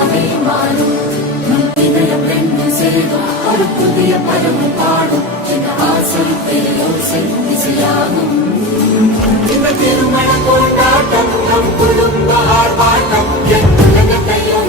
நினைவாகவே மாறும். நம் இதயம் ரெண்டு சேரும் ஒரு புதிய பதமும் பாடும். இந்த ஆசை பேரோசை இசையாகும். இந்த திருமண கொண்டாட்டம் நம் குடும்ப ஆர்ப்பாட்டம். என் உலகத்தையோ